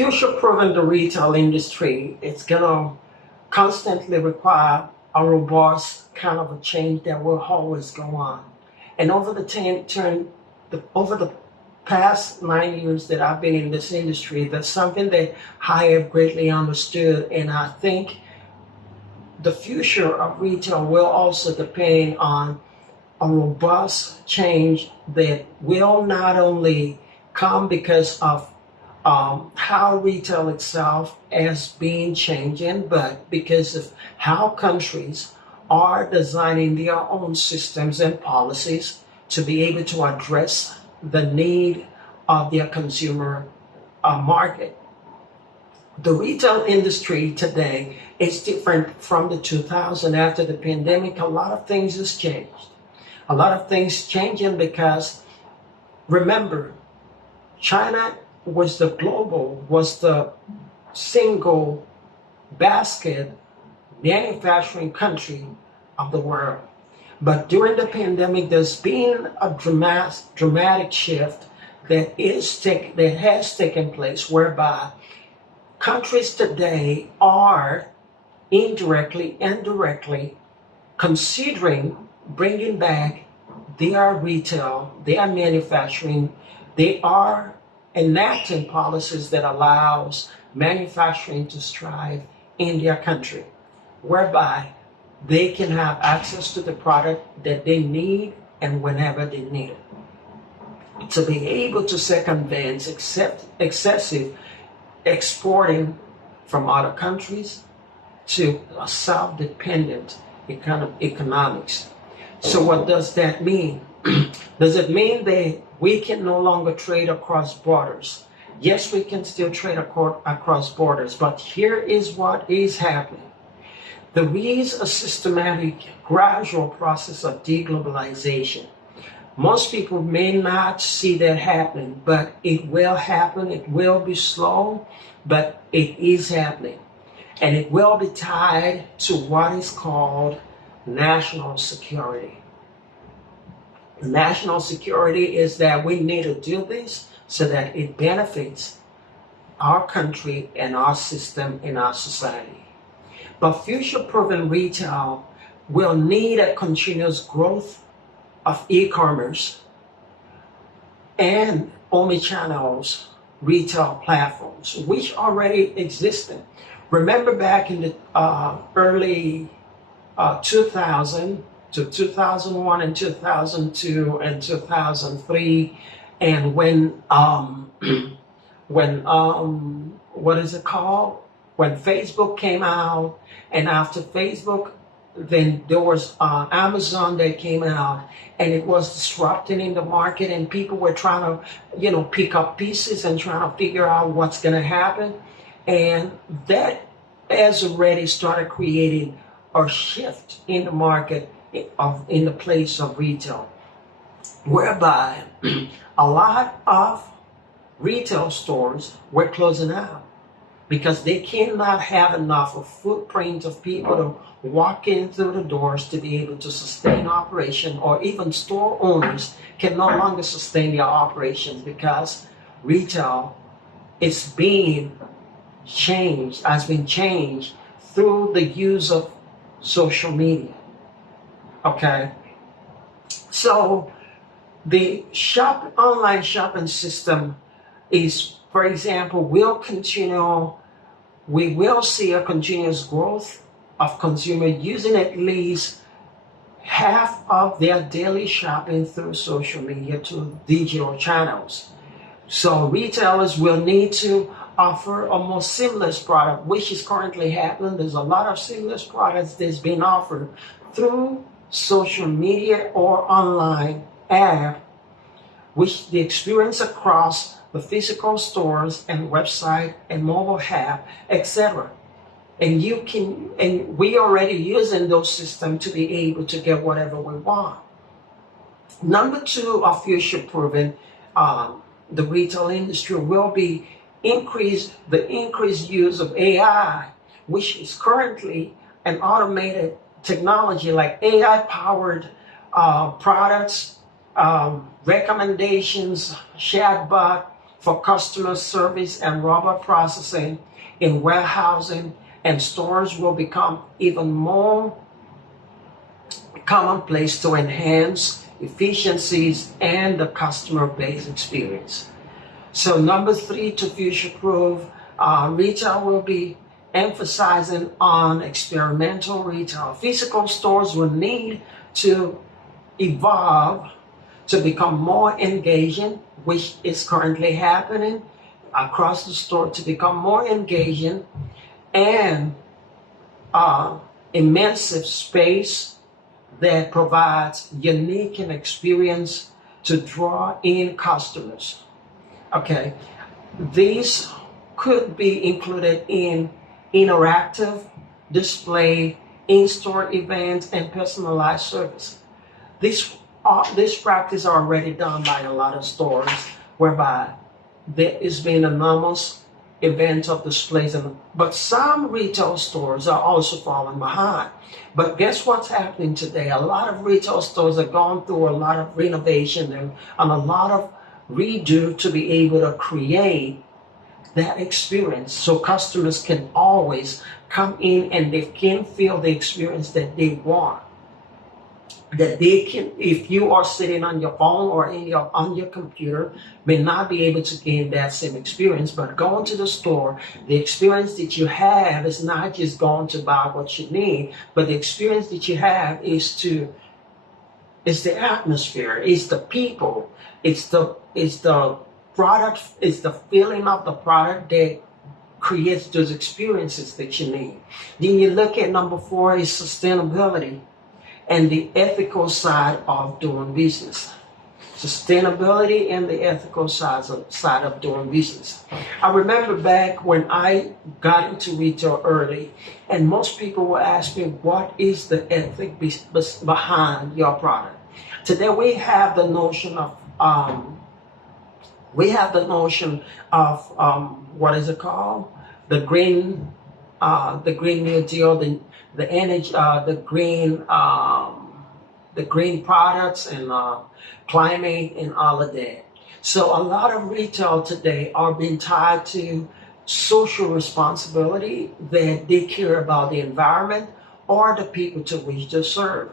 future-proofing the retail industry, it's going to constantly require a robust kind of a change that will always go on. And over the past 9 years that I've been in this industry, that's something that I have greatly understood, and I think the future of retail will also depend on a robust change that will not only come because of how retail itself has been changing, but because of how countries are designing their own systems and policies to be able to address the need of their consumer market. The retail industry today is different from the 2000. After the pandemic, a lot of things has changed. A lot of things changing because, remember, China was the single basket manufacturing country of the world. But during the pandemic, there's been a dramatic shift that has taken place, whereby countries today are indirectly and directly considering bringing back their retail, their manufacturing. They are enacting policies that allows manufacturing to strive in their country, whereby they can have access to the product that they need and whenever they need it. To be able to circumvent excessive exporting from other countries to a self-dependent economics. So what does that mean? Does it mean that we can no longer trade across borders? Yes, we can still trade across borders, but here is what is happening. There is a systematic, gradual process of deglobalization. Most people may not see that happening, but it will happen. It will be slow, but it is happening. And it will be tied to what is called national security. National security is that we need to do this so that it benefits our country and our system and our society. But future-proven retail will need a continuous growth of e-commerce and omnichannels retail platforms, which already existed. Remember back in the early 2000 to 2001 and 2002 and 2003, and when what is it called? When Facebook came out, and after Facebook, then there was Amazon that came out, and it was disrupting in the market, and people were trying to, pick up pieces and trying to figure out what's going to happen. And that has already started creating a shift in the market in the place of retail, whereby a lot of retail stores were closing out because they cannot have enough of footprint of people to walk in through the doors to be able to sustain operation, or even store owners can no longer sustain their operations because retail is being changed, has been changed through the use of social media. Okay, so the online shopping system is, for example, we will see a continuous growth of consumers using at least half of their daily shopping through social media to digital channels. So retailers will need to offer a more seamless product, which is currently happening. There's a lot of seamless products that's being offered through social media or online app, which the experience across the physical stores and website and mobile app, etc. And we already using those systems to be able to get whatever we want. Number two of future-proofing the retail industry will be the increased use of AI, which is currently an automated technology like AI-powered products, recommendations, chatbot, for customer service and robot processing in warehousing and stores will become even more commonplace to enhance efficiencies and the customer base experience. So number 3, to future-proof, retail will be emphasizing on experimental retail. Physical stores will need to evolve to become more engaging, which is currently happening across the store, to become more engaging and immersive space that provides unique and experience to draw in customers. Okay, these could be included in interactive display, in-store events, and personalized service. This practice are already done by a lot of stores, whereby there is been enormous events of displays, but some retail stores are also falling behind. But guess what's happening today? A lot of retail stores have gone through a lot of renovation and a lot of redo to be able to create that experience, so customers can always come in and they can feel the experience that they want. That they can, if you are sitting on your phone or on your computer, may not be able to gain that same experience, but going to the store, the experience that you have is not just going to buy what you need, but the experience that you have is the atmosphere, it's the people, it's the product, it's the feeling of the product that creates those experiences that you need. Then you look at number 4 is sustainability and the ethical side of doing business. Sustainability and the ethical side of doing business. I remember back when I got into retail early, and most people will ask me, what is the ethic behind your product? Today we have the notion of what is it called? The green New Deal, the energy, the green products and climate and all of that. So a lot of retail today are being tied to social responsibility, that they care about the environment or the people to which they serve.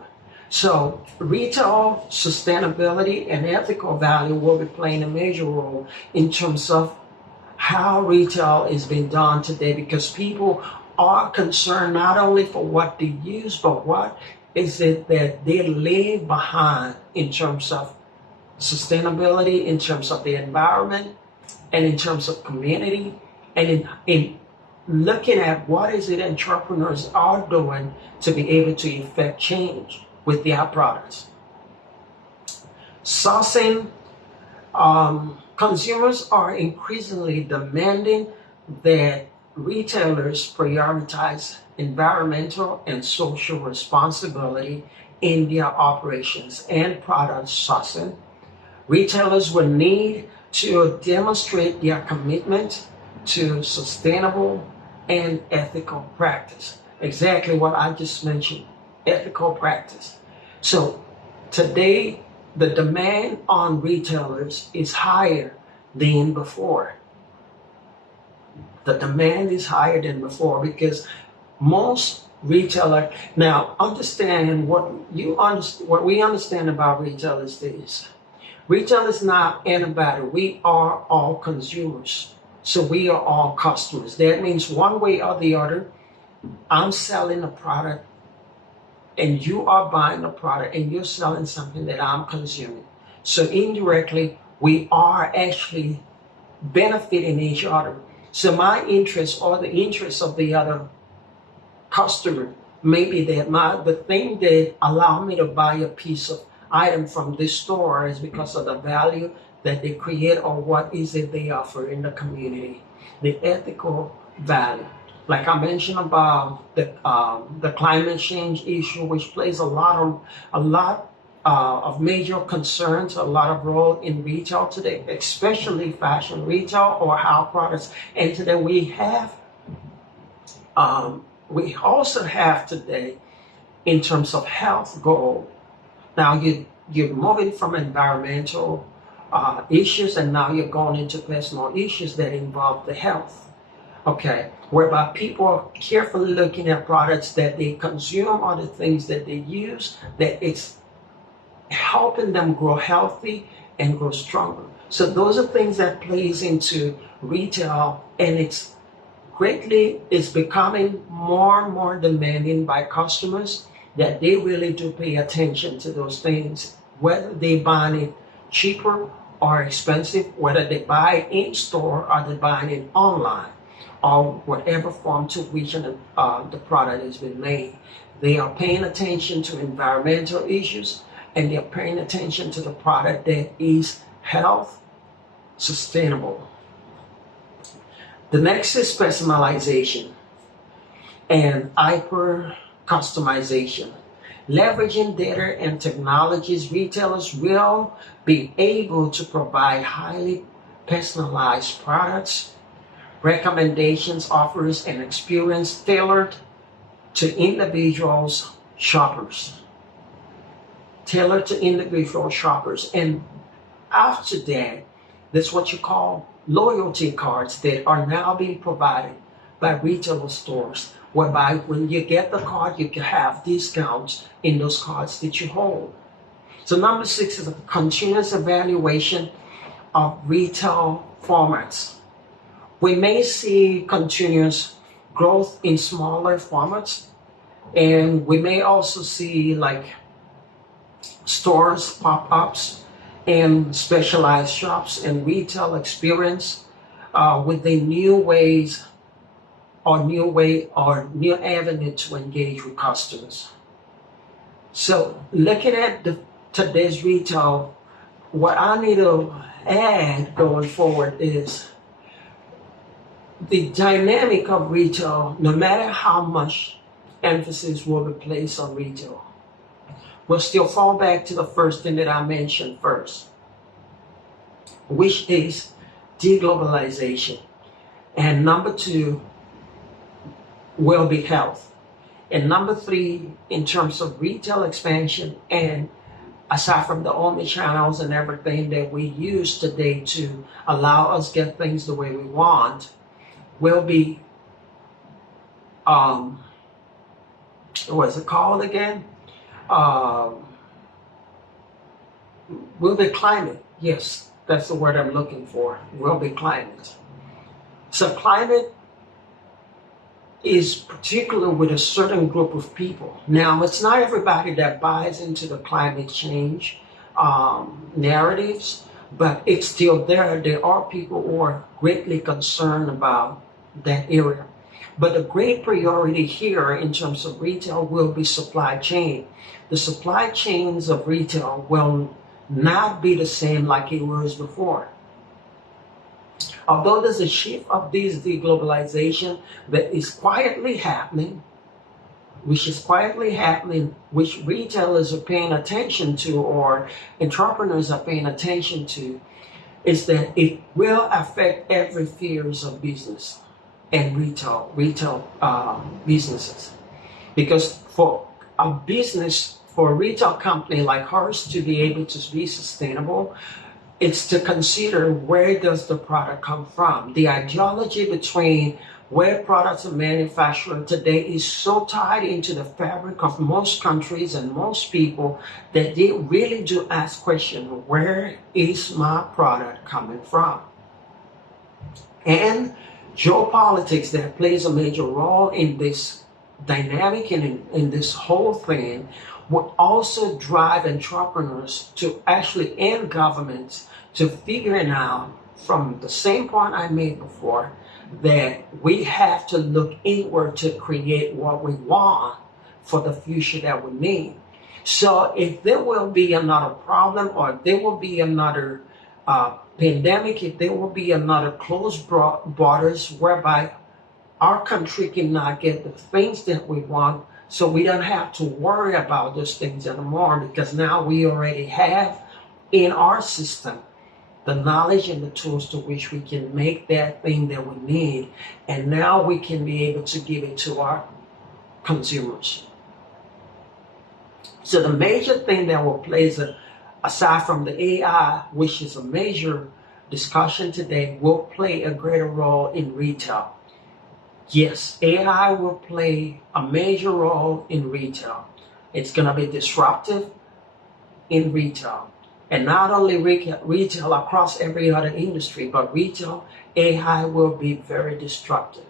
So retail sustainability and ethical value will be playing a major role in terms of how retail is being done today, because people are concerned not only for what they use, but what is it that they leave behind in terms of sustainability, in terms of the environment, and in terms of community, and in looking at what is it entrepreneurs are doing to be able to effect change with their products. Sourcing, consumers are increasingly demanding that retailers prioritize environmental and social responsibility in their operations and product sourcing. Retailers will need to demonstrate their commitment to sustainable and ethical practice. Exactly what I just mentioned, ethical practice. So today, the demand on retailers is higher than before. The demand is higher than before because most retailer, now understand what we understand about retail is this. Retail is not anybody. We are all consumers. So we are all customers. That means one way or the other, I'm selling a product and you are buying a product and you're selling something that I'm consuming. So indirectly, we are actually benefiting each other. So my interest or the interest of the other customer may be that the thing that allowed me to buy a piece of item from this store is because of the value that they create or what is it they offer in the community. The ethical value. Like I mentioned about the climate change issue, which plays a lot of major concerns, a lot of role in retail today, especially fashion retail or how products. And today we also have today in terms of health goal. Now you're moving from environmental issues, and now you're going into personal issues that involve the health. Okay, whereby people are carefully looking at products that they consume or the things that they use, that it's helping them grow healthy and grow stronger. So those are things that plays into retail, and it's becoming more and more demanding by customers, that they really do pay attention to those things, whether they buy it cheaper or expensive, whether they buy it in store or they buy it online, or whatever form to which the product has been made. They are paying attention to environmental issues, and they're paying attention to the product that is health sustainable. The next is personalization and hyper customization. Leveraging data and technologies, retailers will be able to provide highly personalized products, recommendations, offers, and experience tailored to individuals, shoppers. Tailored to individual shoppers. And after that, that's what you call loyalty cards that are now being provided by retail stores, whereby when you get the card, you can have discounts in those cards that you hold. So number 6 is a continuous evaluation of retail formats. We may see continuous growth in smaller formats, and we may also see like stores, pop-ups, and specialized shops and retail experience with the new avenue to engage with customers. So looking at today's retail, what I need to add going forward is the dynamic of retail. No matter how much emphasis will be placed on retail, we'll still fall back to the first thing that I mentioned first, which is deglobalization. And number 2 will be health. And number 3, in terms of retail expansion, and aside from the omni-channels and everything that we use today to allow us get things the way we want, will be, what's it called again? Will be climate. Yes, that's the word I'm looking for. Will be climate. So climate is particular with a certain group of people. Now, it's not everybody that buys into the climate change narratives, but it's still there. There are people who are greatly concerned about that area. But the great priority here in terms of retail will be supply chain. The supply chains of retail will not be the same like it was before. Although there's a shift of this deglobalization that is quietly happening, which retailers are paying attention to, or entrepreneurs are paying attention to, is that it will affect every spheres of business and retail businesses. Because for a retail company like ours to be able to be sustainable, it's to consider where does the product come from. The ideology between where products are manufactured today is so tied into the fabric of most countries and most people that they really do ask questions, where is my product coming from? And geopolitics that plays a major role in this dynamic and in this whole thing would also drive entrepreneurs to actually, and governments, to figuring out, from the same point I made before, that we have to look inward to create what we want for the future that we need. So if there will be another problem, or there will be another pandemic, if there will be another closed borders whereby our country cannot get the things that we want, so we don't have to worry about those things anymore, because now we already have in our system the knowledge and the tools to which we can make that thing that we need, and now we can be able to give it to our consumers. So the major thing that will play aside from the AI, which is a major discussion today, will play a greater role in retail. Yes, AI will play a major role in retail. It's going to be disruptive in retail. And not only retail across every other industry, but retail, AI will be very disruptive.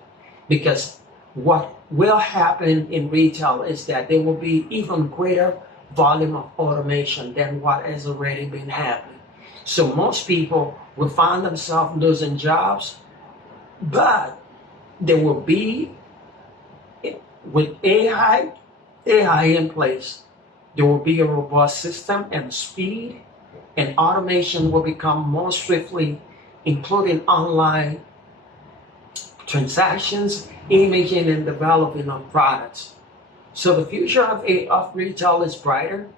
Because what will happen in retail is that there will be even greater volume of automation than what has already been happening. So most people will find themselves losing jobs, but there will be, with AI in place, there will be a robust system and speed, and automation will become more swiftly, including online transactions, imaging, and developing of products. So the future of retail is brighter,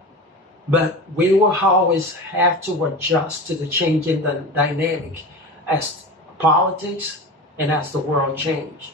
but we will always have to adjust to the changing dynamic as politics and as the world change.